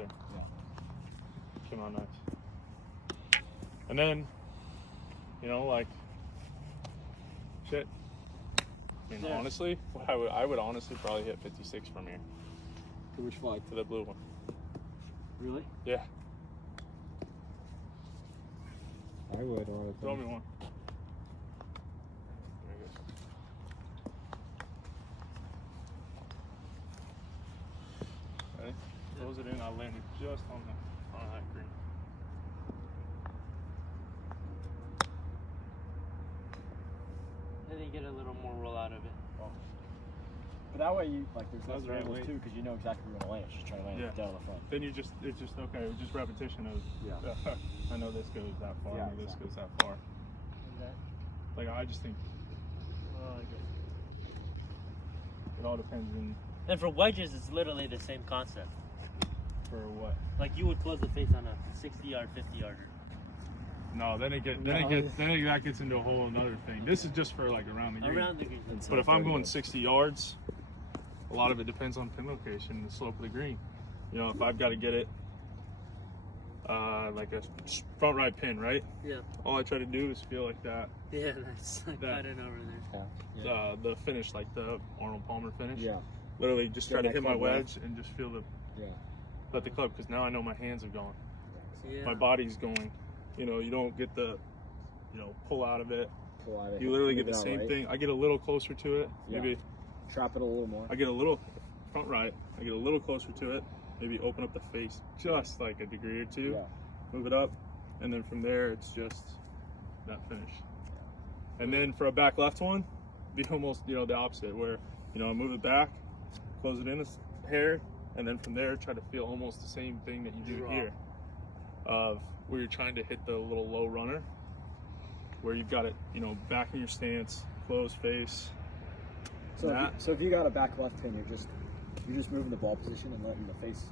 there. Yeah. Came out nice. And then, you know, like, shit. I mean, honestly, I would honestly probably hit 56 from here. To which flag? To the blue one. Really? Yeah. I would. Throw me one. Ready? Close it in. I'll land it just on that green. And then you get a little more roll out of it. But that way, you like there's less That's right, variables too, because you know exactly where you want to land. It's just trying to land it down the front. Then it's just okay. It's just repetition of I know this goes that far. I know this goes that far. Like I just think. It all depends on. And for wedges, it's literally the same concept. For what? Like you would close the face on a 60-yard, 50-yarder. No, then that gets into a whole another thing. This is just for like around the green. Around the green. But if I'm going 60 yards, a lot of it depends on pin location and the slope of the green. You know, if I've got to get it like a front right pin, right? Yeah. All I try to do is feel like that. Yeah, that's like cut it over there. Yeah. The finish, like the Arnold Palmer finish. Yeah. Literally just try to hit my wedge and just feel the let the club, because now I know my hands are going. Yeah. My body's going. You know, you don't get the, pull out of it. Pull out of it. You literally get the same thing. I get a little closer to it. Maybe trap it a little more. I get a little front right. I get a little closer to it. Maybe open up the face just like a degree or two. Yeah. Move it up, and then from there it's just that finish. And then for a back left one, be almost the opposite, where I move it back, close it in a hair, and then from there try to feel almost the same thing that you do here, of where you're trying to hit the little low runner, where you've got it back in your stance, closed face. So if you got a back left pin, you're just moving the ball position and letting the face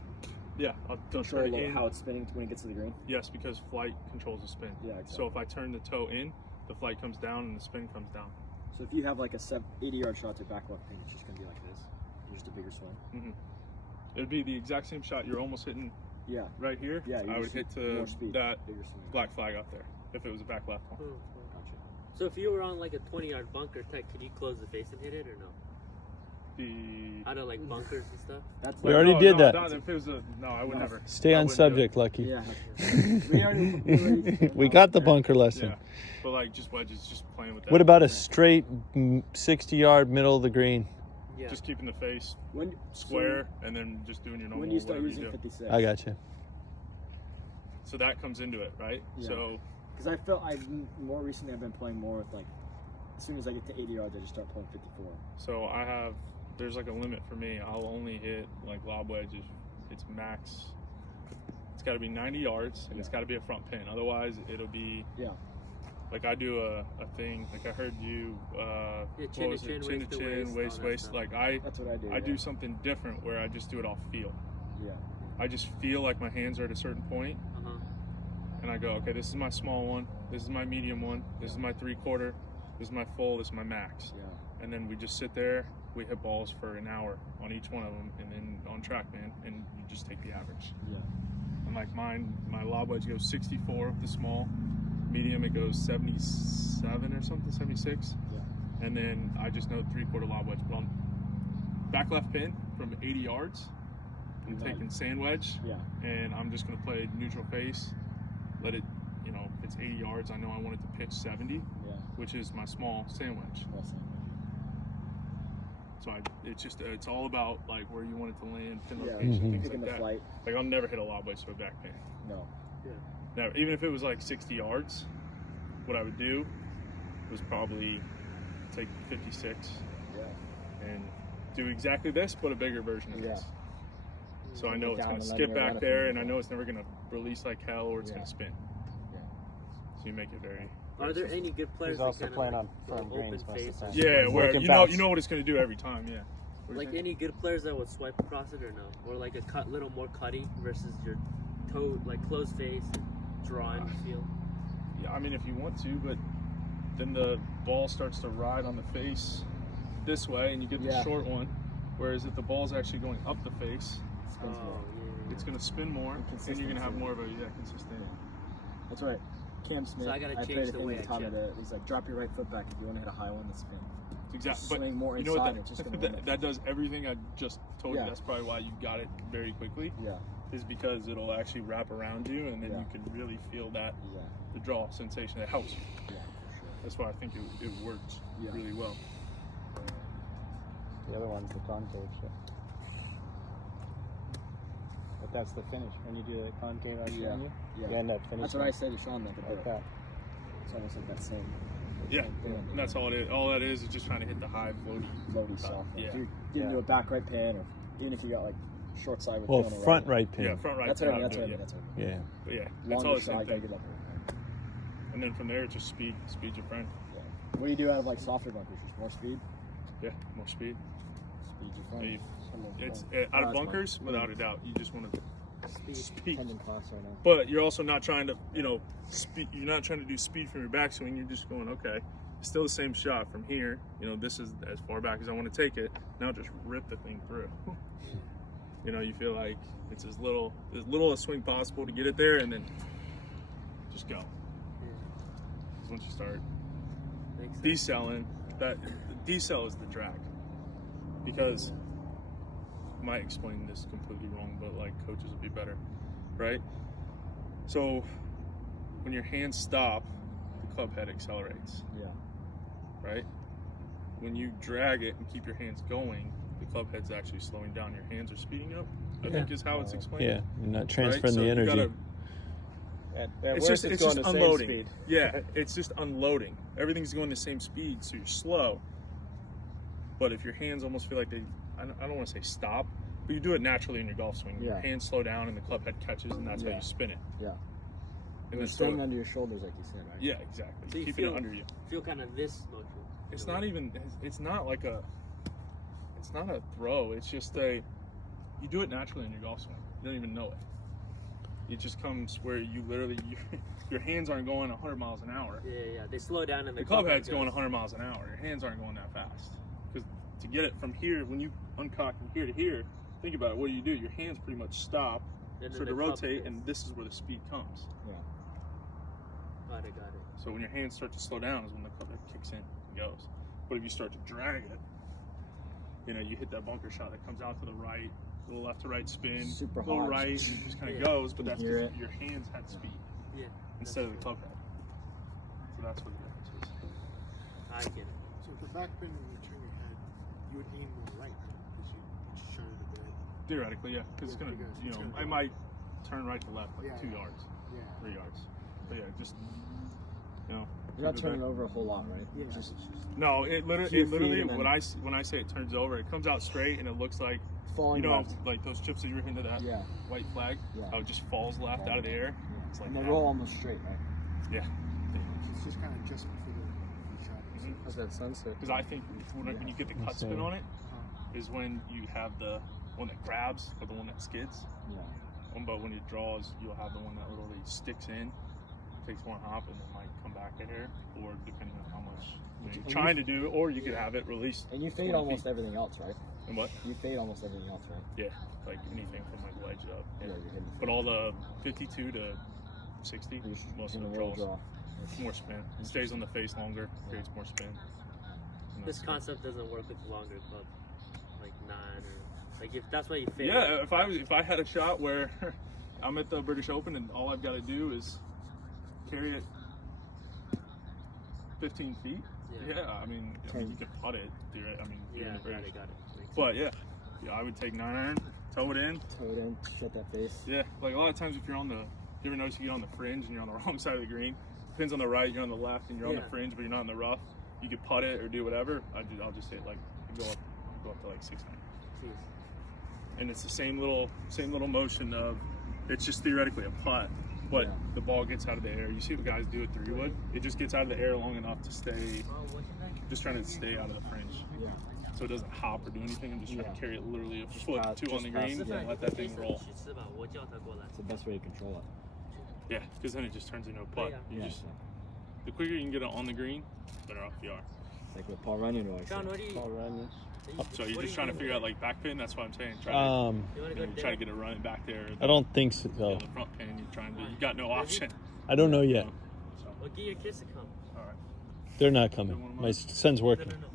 I'll control how it's spinning when it gets to the green. Yes, because flight controls the spin. Yeah, exactly. So if I turn the toe in, the flight comes down and the spin comes down. So if you have like a 80-yard shot to back left pin, it's just gonna be like this, just a bigger swing. Mm-hmm. It'd be the exact same shot. You're almost hitting. Yeah. Right here. Yeah. I would hit to speed, that black flag out there if it was a back left one. Gotcha. So if you were on like a 20-yard bunker tech, could you close the face and hit it or no? Out of like bunkers and stuff? We already did that. If it was I would never. Stay on subject, Lucky. Yeah. We got the bunker lesson. Yeah. But like just wedges, just playing with that. What about a straight 60-yard middle of the green? Yeah. Just keeping the face square and then just doing your normal. When you start whatever using 56. I got you. So that comes into it, right? Yeah. So. Because more recently I've been playing more with like, as soon as I get to 80 yards, I just start playing 54. So there's like a limit for me. I'll only hit like lob wedges. It's max. It's got to be 90 yards and it's got to be a front pin. Otherwise, it'll be. Yeah. Like I do a thing. Like I heard you. Chin to chin, waist. Like That's what I do. I do something different where I just do it off feel. Yeah. I just feel like my hands are at a certain point, and I go, okay, this is my small one. This is my medium one. This is my 3/4. This is my full. This is my max. Yeah. And then we just sit there. We hit balls for an hour on each one of them, and then on TrackMan, and you just take the average. Yeah. And like my lob wedge goes 64 with the small, medium it goes 77 or something, 76. Yeah. And then I just know 3/4 lob wedge. But on back left pin from 80 yards, I'm taking sand wedge. Yeah. And I'm just gonna play neutral face, let it, if it's 80 yards, I know I want it to pitch 70, which is my small sand wedge. So it's all about like where you want it to land, pin location, things like that. Flight. Like I'll never hit a lob wedge to a back pin. No. Yeah. Now, even if it was like 60 yards, what I would do was probably take 56 and do exactly this, but a bigger version of this. So I know it's going to skip back there, and I know it's never going to release like hell, or it's going to spin. Yeah. So you make it very. Are there any good players He's also that playing on open firm greens most face? of the time. Yeah, where Working you bounce. know what it's going to do every time. Yeah. Like any good players that would swipe across it or no, or like a little more cutty versus your toe, like closed face, draw and feel. Yeah, I mean if you want to, but then the ball starts to ride on the face this way, and you get the short one. Whereas if the ball's actually going up the face, Spins more. it's gonna spin more, and you're gonna have more of a consistent. That's right. Cam Smith. So I gotta played change a the thing way with I Tommy chip. that he's like, drop your right foot back if you want to hit a high one that's spin. Exactly. Swing more you know what inside, it's just gonna that, win it. that does everything I just told you. Yeah. That's probably why you got it very quickly. Yeah. Is because it'll actually wrap around you, and then Yeah. you can really feel that Yeah. the draw sensation. It helps you. Yeah. For sure. That's why I think it works Yeah. really well. The other one's the concave shit. But that's the finish. When you do the concave arch Yeah. on you, Yeah. you end up finishing That's what I said. You saw him that the like that. It's almost like that same Yeah, thing. and that's all it is. All that is just trying to hit the high floaty. Floaty soft. yeah. If you didn't do a back right pin, or even if you got like short side with Well, pin on the front right pin. Yeah, front right. That's what I mean. pin, That's what I yeah. mean. That's what I mean. Yeah. But yeah, it's Longer all the same shot, gotta thing. get up there. And then from there, it's just speed. Speed's your friend. Yeah. What do you do out of like softer bunkers? Just more speed? Yeah, more speed. Speed's your friend. Yeah, you- It's Oh, out of that's bunkers, fine. without a doubt. You just want to speed. Tendon class right now. But you're also not trying to, speed. You're not trying to do speed from your backswing. You're just going, okay, still the same shot from here. This is as far back as I want to take it. Now just rip the thing through. You feel like it's as little a swing possible to get it there, and then just go. Yeah. 'Cause once you start Makes sense. decelling, that the decel is the drag. Because I might explain this completely wrong, but like coaches will be better, right? So when your hands stop, the club head accelerates, Yeah. right? When you drag it and keep your hands going, the club head's actually slowing down. Your hands are speeding up, I think is how it's explained. Yeah. You're not right? transferring So the you energy. gotta- At it's worst, just going the same unloading. speed. Yeah, it's just unloading. Everything's going the same speed, so you're slow. But if your hands almost feel like I don't want to say stop, but you do it naturally in your golf swing. Your Yeah. hands slow down and the club head catches, and that's how Yeah. you spin it. Yeah. And It's then staying under your shoulders, like you said, right? yeah, exactly. So you Keeping feel- it under you. Feel kind of this motion. It's not even. It's not like a. It's not a throw. It's just you do it naturally in your golf swing. You don't even know it. It just comes where you literally your hands aren't going 100 miles an hour. Yeah. They slow down and The club head's going 100 miles an hour. Your hands aren't going that fast. Because to get it from here, when you uncock from here to here, think about it. What do? Your hands pretty much stop, sort of rotate, and this is where the speed comes. Yeah. Got it. So when your hands start to slow down is when the club head kicks in and goes. But if you start to drag it, you hit that bunker shot that comes out to the right, little left to right spin, Super little hot. right, and it just kind of Yeah. goes. But You that's hear because your hands had speed Yeah. instead of the club head. So that's what the difference is. I get it. So for back spin, when you turn your head, you would aim more right, because you shut it a bit. Theoretically, yeah, because it's Yeah, gonna, because it's gonna I go. might turn right to left like Yeah. 2 yards, Yeah. 3 yards. But yeah, just You're not keep it turning back. over a whole lot, right? Yeah. Just No, it Few feet literally and then- when I say it turns over, it comes out straight and it looks like falling left. like those chips that you were hitting to that Yeah. white flag. Yeah. How it just falls left out of the air. Yeah. It's like And they that. roll almost straight, right? Yeah. It's just kind of adjustment for the shot. How's that sunset? Because I think when you get the cut spin Insane. on it, is when you have the one that grabs or the one that skids. Yeah. But when it draws, you'll have the one that literally sticks in, takes one hop, and then might come back at here, or depending on how much you're trying to do, or you could have it released. And you fade 20 almost feet. everything else, right? And what? You fade almost everything else, right? Yeah, like anything from like wedge up. Yeah, you're hitting. But all the 52 to 60, You're most hitting of the the roll draws. draw. More spin. It stays on the face longer, creates more spin. And This that's- concept doesn't work with longer clubs, like 9 or like if that's why you fade. Yeah, if I had a shot where I'm at the British Open and all I've got to do is carry it 15 feet. Yeah, I mean you can putt it. I mean, Yeah, in the got British. it. Makes But yeah, I would take 9 iron, toe it in. Toed in, shut that face. Yeah, like a lot of times if you're on the, you ever notice you get on the fringe and you're on the wrong side of the green. Pins on the right, you're on the left, and you're on Yeah. the fringe, but you're not in the rough. You could putt it or do whatever. I'll just hit like go up to like 6 iron. sense. And it's the same little motion of it's just theoretically a putt, but Yeah. the ball gets out of the air. You see the guys do it 3-wood. It just gets out of the air long enough to stay, just trying to stay out of the fringe, Yeah. so it doesn't hop or do anything. I'm just trying to Yeah. carry it literally a foot, pass- 2 on the just pass green, it, and yeah. let that thing roll. Jason 去吃吧，我叫他过来。 It's the best way to control it. Yeah, because then it just turns into a putt. Yeah. You Yeah. just the quicker you can get it on the green, the better off you are. It's like what Paul Runyon always John, said. what do you? Paul Runyon. So you're What just are trying to you figure doing out like back pin. That's what I'm saying. You want to You go know, try to down? get a running back there. I don't think so. On the front pin, you're trying to. You got no option. I don't know yet. So, Well, get your kids to come. all right. They're not coming. My son's No, working. no, no.